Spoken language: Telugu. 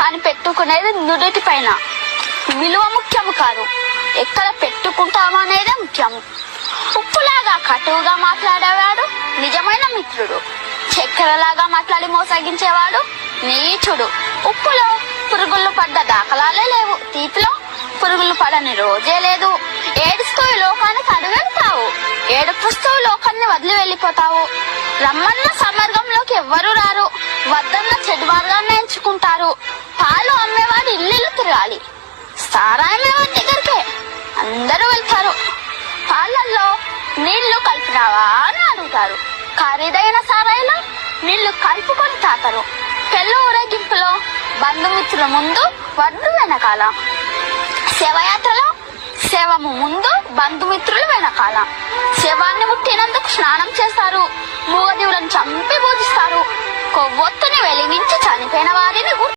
కానీ పెట్టుకునేది నుదుటి పైన. విలువ ముఖ్యము కాదు, ఎక్కడ పెట్టుకుంటాము అనేదే ముఖ్యము. ఉప్పులాగా కటువుగా మాట్లాడేవాడు నిజమైన మిత్రుడు. చక్కెరలాగా మాట్లాడి మోసగించేవాడు నీచుడు. ఉప్పులో పురుగులు పడ్డ దాఖలాలే లేవు, తీపిలో పురుగులు పడని రోజే లేదు. ఏడుస్తూ ఈ లోకానికి అడుగెడతావు, ఏడుపుస్తూ లోకాన్ని వదిలి వెళ్ళిపోతావు. రమ్మన్న సమర్గంలోకి ఎవ్వరూ రారు, వద్దన్న చెడు మార్గాన్ని ఎంచుకుంటారు. పాలు అమ్మేవాడు ఇల్లు తిరగాలి, సారాయమేవాడి దగ్గరికే అందరూ వెళ్తారు. పాలల్లో నీళ్లు కలిపినావా అని అడుగుతారు, ఖరీదైన సారాయిలో నీళ్లు కలుపుకొని తాతారు. పెళ్ళి ఊరేగింపులో బంధుమిత్రుల ముందు వడ్డు వెనకాల, శవయాత్రలో శవము ముందు బంధుమిత్రులు వెనకాల. శవాన్ని ముట్టినందుకు స్నానం చేస్తారు, మూగజీవులను చంపి పూజిస్తారు, కొవ్వొత్తుని వెలిగించి చనిపోయిన వారిని